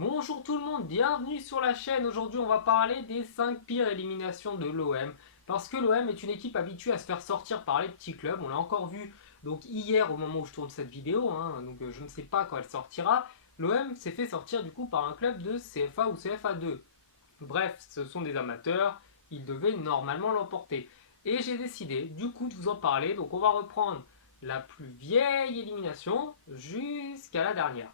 Bonjour tout le monde, bienvenue sur la chaîne. Aujourd'hui on va parler des 5 pires éliminations de l'OM. Parce que l'OM est une équipe habituée à se faire sortir par les petits clubs. On l'a encore vu donc hier au moment où je tourne cette vidéo, donc je ne sais pas quand elle sortira. L'OM s'est fait sortir du coup par un club de CFA ou CFA2. Bref, ce sont des amateurs, ils devaient normalement l'emporter. Et j'ai décidé du coup de vous en parler. Donc on va reprendre la plus vieille élimination jusqu'à la dernière.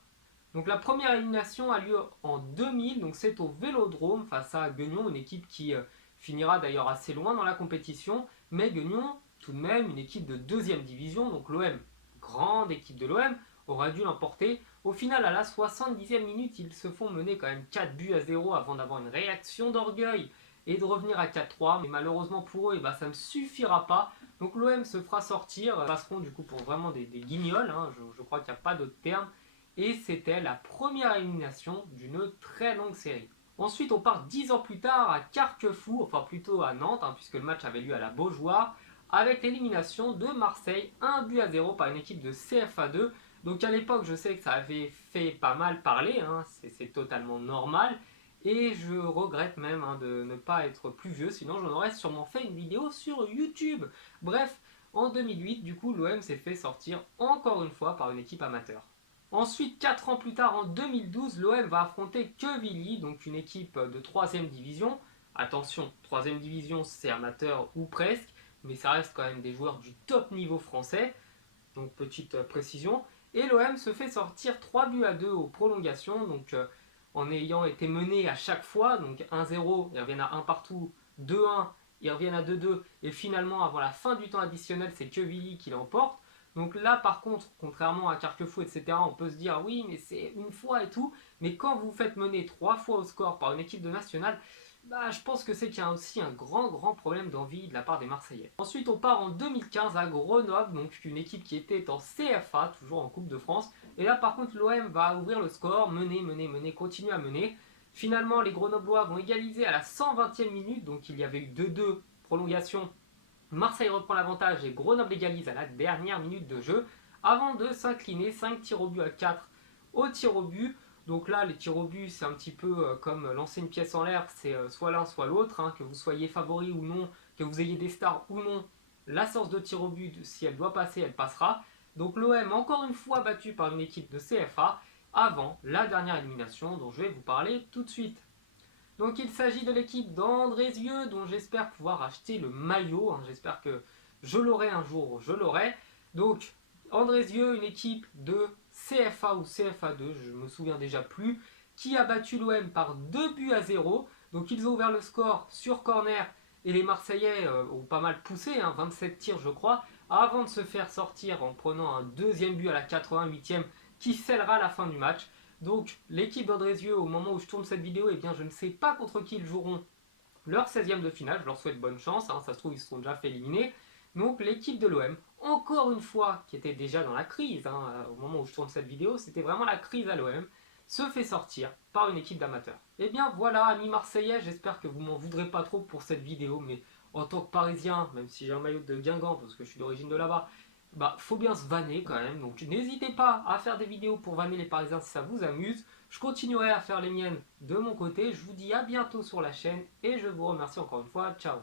Donc la première élimination a lieu en 2000, donc c'est au Vélodrome face à Guignon, une équipe qui finira d'ailleurs assez loin dans la compétition, mais Guignon, tout de même, une équipe de deuxième division, donc l'OM, grande équipe de l'OM, aurait dû l'emporter. Au final, à la 70e minute, ils se font mener quand même 4 buts à 0 avant d'avoir une réaction d'orgueil et de revenir à 4-3, mais malheureusement pour eux, ça ne suffira pas. Donc l'OM se fera sortir, passeront du coup pour vraiment des guignols, je crois qu'il n'y a pas d'autre terme, et c'était la première élimination d'une très longue série. Ensuite, on part 10 ans plus tard à Carquefou, enfin plutôt à Nantes, puisque le match avait lieu à la Beaujoire, avec l'élimination de Marseille, 1 but à 0 par une équipe de CFA2. Donc à l'époque, je sais que ça avait fait pas mal parler, c'est totalement normal, et je regrette même de ne pas être plus vieux, sinon j'en aurais sûrement fait une vidéo sur YouTube. Bref, en 2008, du coup, l'OM s'est fait sortir encore une fois par une équipe amateur. Ensuite, 4 ans plus tard, en 2012, l'OM va affronter Quevilly, donc une équipe de 3ème division. Attention, 3ème division, c'est amateur ou presque, mais ça reste quand même des joueurs du top niveau français. Donc petite précision. Et l'OM se fait sortir 3 buts à 2 aux prolongations, donc en ayant été mené à chaque fois, donc 1-0, ils reviennent à 1 partout, 2-1, ils reviennent à 2-2, et finalement avant la fin du temps additionnel, c'est Quevilly qui l'emporte. Donc là, par contre, contrairement à Carquefou, etc., on peut se dire oui, mais c'est une fois et tout. Mais quand vous faites mener 3 fois au score par une équipe de nationale, je pense que c'est qu'il y a aussi un grand problème d'envie de la part des Marseillais. Ensuite, on part en 2015 à Grenoble, donc une équipe qui était en CFA, toujours en Coupe de France. Et là, par contre, l'OM va ouvrir le score, mener, continuer à mener. Finalement, les Grenoblois vont égaliser à la 120e minute, donc il y avait eu 2-2 prolongation. Marseille reprend l'avantage et Grenoble égalise à la dernière minute de jeu avant de s'incliner 5 tirs au but à 4 au tir au but. Donc là, les tirs au but, c'est un petit peu comme lancer une pièce en l'air, c'est soit l'un soit l'autre, que vous soyez favori ou non, que vous ayez des stars ou non, la séance de tir au but, si elle doit passer, elle passera. Donc l'OM, encore une fois battu par une équipe de CFA, avant la dernière élimination dont je vais vous parler tout de suite. Donc il s'agit de l'équipe d'Andrézieux dont j'espère pouvoir acheter le maillot. J'espère que je l'aurai un jour, je l'aurai. Donc Andrézieux, une équipe de CFA ou CFA2, je me souviens déjà plus, qui a battu l'OM par 2 buts à 0. Donc ils ont ouvert le score sur corner et les Marseillais ont pas mal poussé, 27 tirs je crois, avant de se faire sortir en prenant un deuxième but à la 88e qui scellera la fin du match. Donc l'équipe d'Andrézieux, au moment où je tourne cette vidéo, je ne sais pas contre qui ils joueront leur 16e de finale. Je leur souhaite bonne chance, ça se trouve ils se sont déjà fait éliminer. Donc l'équipe de l'OM, encore une fois, qui était déjà dans la crise, au moment où je tourne cette vidéo, c'était vraiment la crise à l'OM, se fait sortir par une équipe d'amateurs. Et bien voilà, amis marseillais, j'espère que vous m'en voudrez pas trop pour cette vidéo, mais en tant que parisien, même si j'ai un maillot de Guingamp, parce que je suis d'origine de là-bas, faut bien se vanner quand même. Donc n'hésitez pas à faire des vidéos pour vanner les Parisiens si ça vous amuse. Je continuerai à faire les miennes de mon côté. Je vous dis à bientôt sur la chaîne et je vous remercie encore une fois. Ciao.